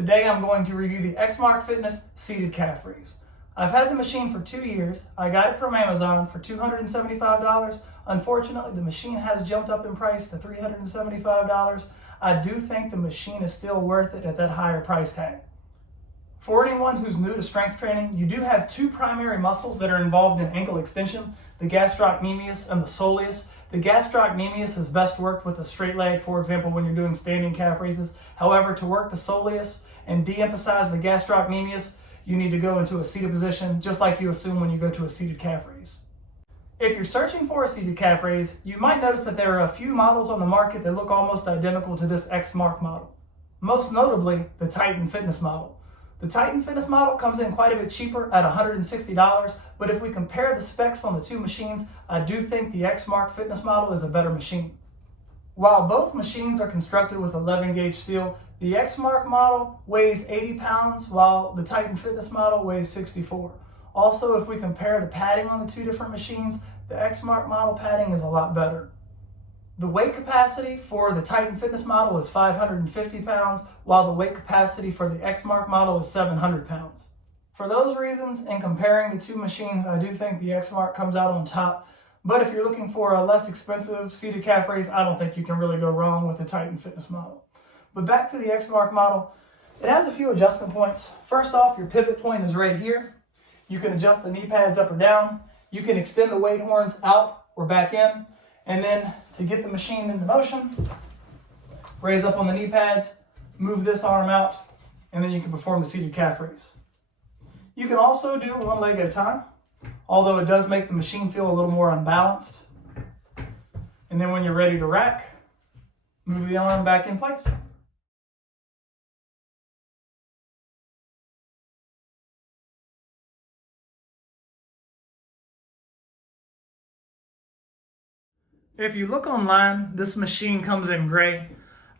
Today I'm going to review the XMark Fitness seated calf raise. I've had the machine for 2 years. I got it from Amazon for $275. Unfortunately, the machine has jumped up in price to $375. I do think the machine is still worth it at that higher price tag. For anyone who's new to strength training, you do have two primary muscles that are involved in ankle extension, the gastrocnemius and the soleus. The gastrocnemius is best worked with a straight leg, for example, when you're doing standing calf raises. However, to work the soleus and de-emphasize the gastrocnemius, you need to go into a seated position, just like you assume when you go to a seated calf raise. If you're searching for a seated calf raise, you might notice that there are a few models on the market that look almost identical to this XMark model. Most notably, the Titan Fitness model. The Titan Fitness model comes in quite a bit cheaper at $160, but if we compare the specs on the two machines, I do think the XMark Fitness model is a better machine. While both machines are constructed with 11 gauge steel, the XMark model weighs 80 pounds while the Titan Fitness model weighs 64. Also, if we compare the padding on the two different machines, the XMark model padding is a lot better. The weight capacity for the Titan Fitness model is 550 pounds, while the weight capacity for the XMark model is 700 pounds. For those reasons, in comparing the two machines, I do think the XMark comes out on top. But if you're looking for a less expensive seated calf raise, I don't think you can really go wrong with the Titan Fitness model. But back to the XMark model, it has a few adjustment points. First off, your pivot point is right here. You can adjust the knee pads up or down. You can extend the weight horns out or back in. And then to get the machine into motion, raise up on the knee pads, move this arm out, and then you can perform the seated calf raise. You can also do one leg at a time, although it does make the machine feel a little more unbalanced. And then when you're ready to rack, move the arm back in place. If you look online, this machine comes in gray.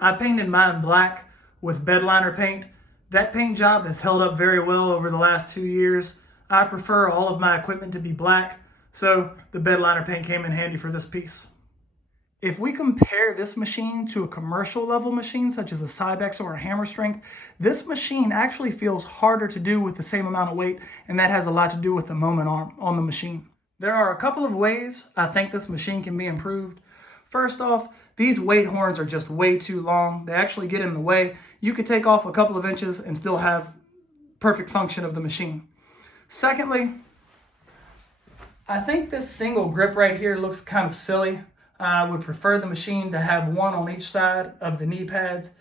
I painted mine black with bedliner paint. That paint job has held up very well over the last 2 years. I prefer all of my equipment to be black, so the bedliner paint came in handy for this piece. If we compare this machine to a commercial level machine such as a Cybex or a Hammer Strength, this machine actually feels harder to do with the same amount of weight, and that has a lot to do with the moment arm on the machine. There are a couple of ways I think this machine can be improved. First off, these weight horns are just way too long. They actually get in the way. You could take off a couple of inches and still have perfect function of the machine. Secondly, I think this single grip right here looks kind of silly. I would prefer the machine to have one on each side of the knee pads,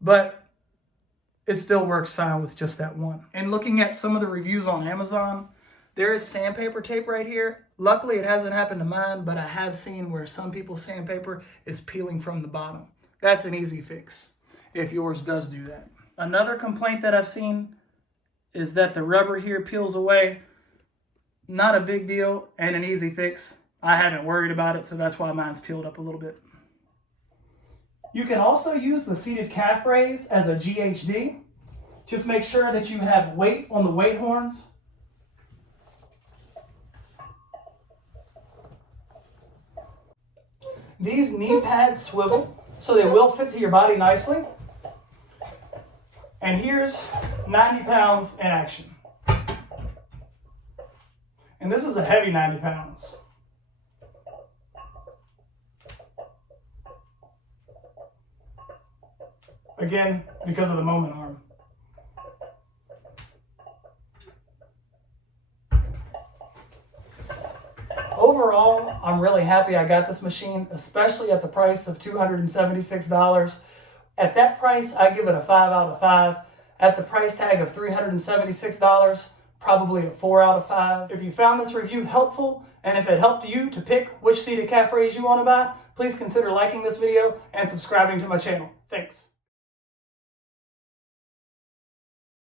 but it still works fine with just that one. And looking at some of the reviews on Amazon, there is sandpaper tape right here. Luckily, it hasn't happened to mine, but I have seen where some people's sandpaper is peeling from the bottom. That's an easy fix if yours does do that. Another complaint that I've seen is that the rubber here peels away. Not a big deal and an easy fix. I haven't worried about it, so that's why mine's peeled up a little bit. You can also use the seated calf raise as a GHD. Just make sure that you have weight on the weight horns. These knee pads swivel, so they will fit to your body nicely. And here's 90 pounds in action. And this is a heavy 90 pounds. Again, because of the moment arm. Overall, I'm really happy I got this machine, especially at the price of $276. At that price, I give it a 5 out of 5. At the price tag of $376, probably a 4 out of 5. If you found this review helpful, and if it helped you to pick which seated calf raise you want to buy, please consider liking this video and subscribing to my channel. Thanks.